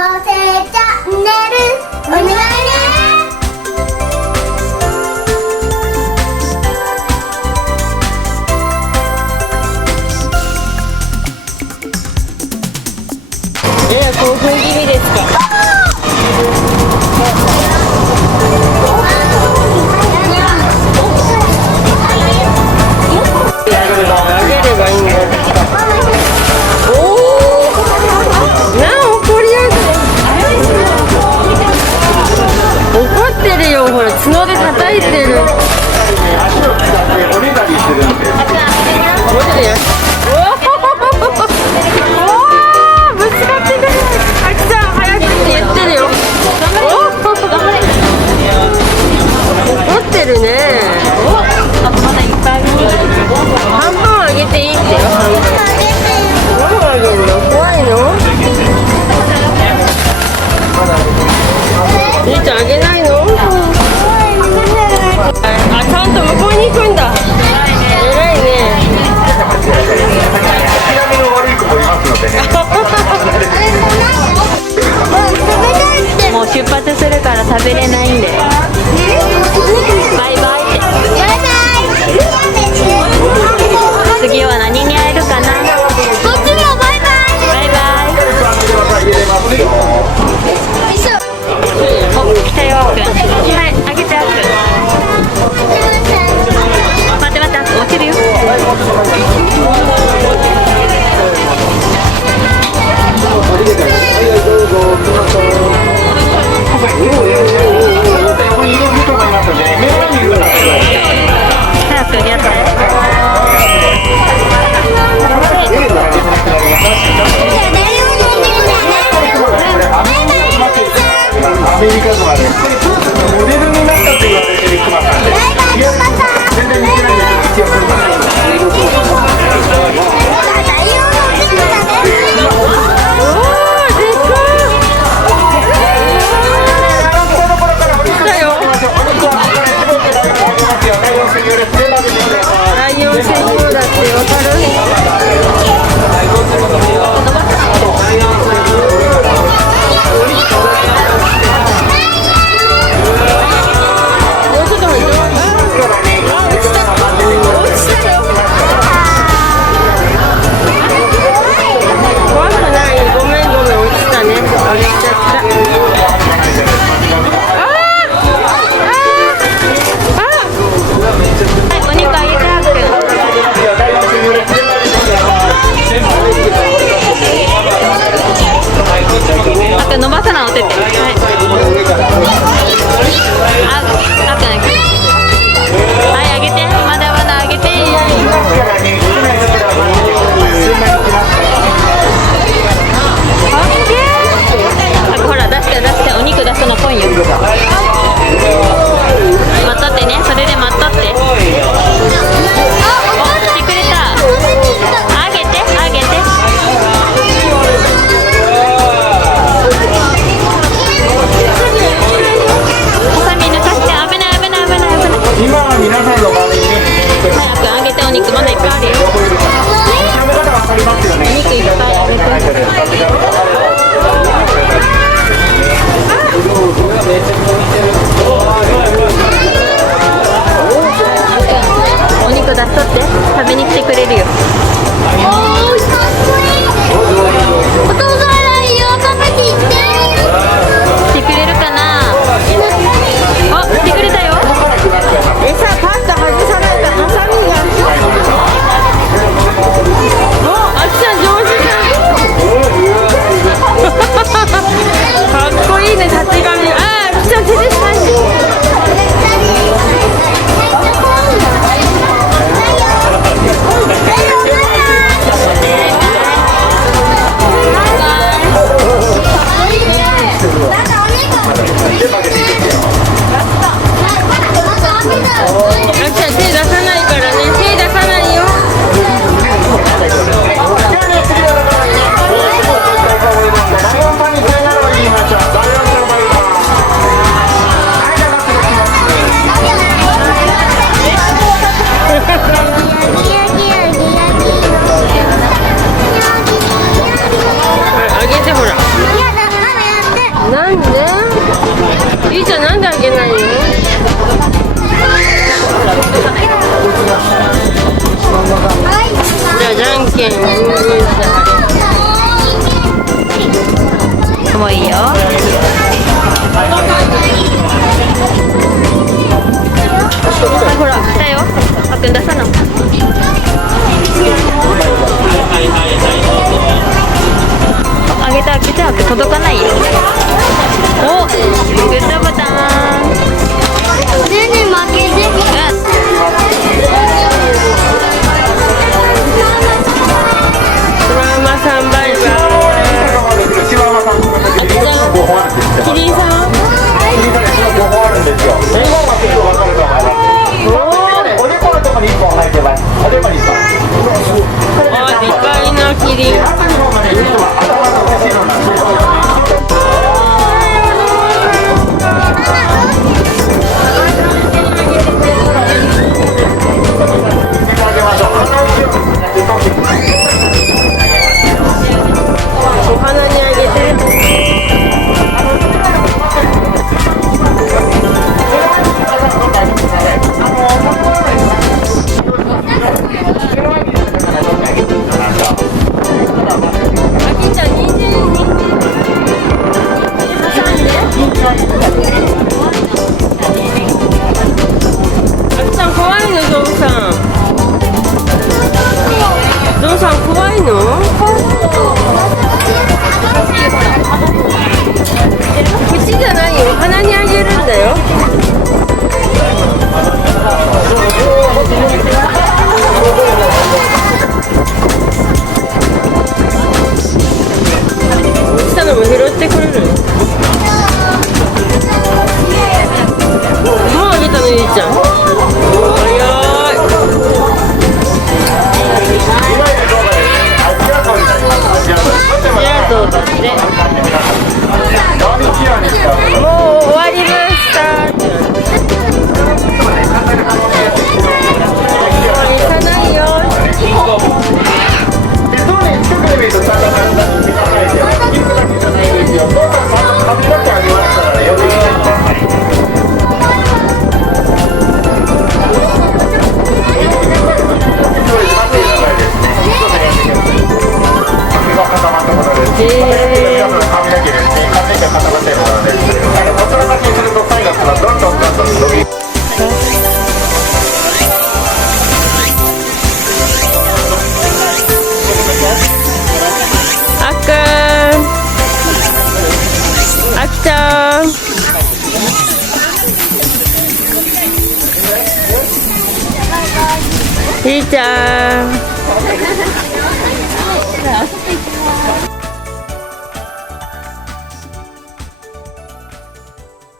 チャンネルお願いね。やや興奮気味ですか。あげればいいんだ。おお、なお怒りやがる。怒ってるよ、ほら角で叩いてる。おねだりするんで。もちろんや。ぶつかってくる。あきさん早くって言ってるよ。怒ってるね。半分あげていいってよ。半分あげるの怖いの？りーちゃんあげないの？あ、ちゃんと向こうに行くんだ。偉いね。もう出発するから食べれないんで。バイバイって。次は何に会えるかな。こっちもバイバイ。バイバイ。お、来たよあっくん。はい、あげてあっくん。待って待って、落ちるよ。早くやって。アメリカまでモデルになったと言われてるクマさんです。全然似てないんですけど、一応クマさんです。ライオン専用だってわかる？伸ばさなお手手。はい。はい、あげて。まだまだあげて。ほら出して出して、お肉出すのぽいよ。待っとってね、それで待っとって。お、来てくれた。あげてあげて。もういいよ。あ、ほら来たよ。あっくん出さな。あげてあげて、あっくん届かないよ。お、グッドボタン。ねえねえ負けて。シママさんバイバイ。シママさん5本あるんですよ。キリンさん。キリンさんね、5本あるんですよ。2本は結構分かると思います。おでこのところに1本入ってます。おでこに1本。あ、でかいなキリン。赤の方がね、実は頭の後ろなんですよ。お花にあげて。あきちゃん、人参挟んで。あきちゃん怖いの、ゾウさん。ゾウさん怖いの？口じゃないよ、鼻にあげるんだよ。落ちたのも拾ってくれる。もうあげたの、ゆいちゃん。早い。ありがとうだって。もう終わりました。行かないよ。あっくん、あきちゃん。ひーちゃん。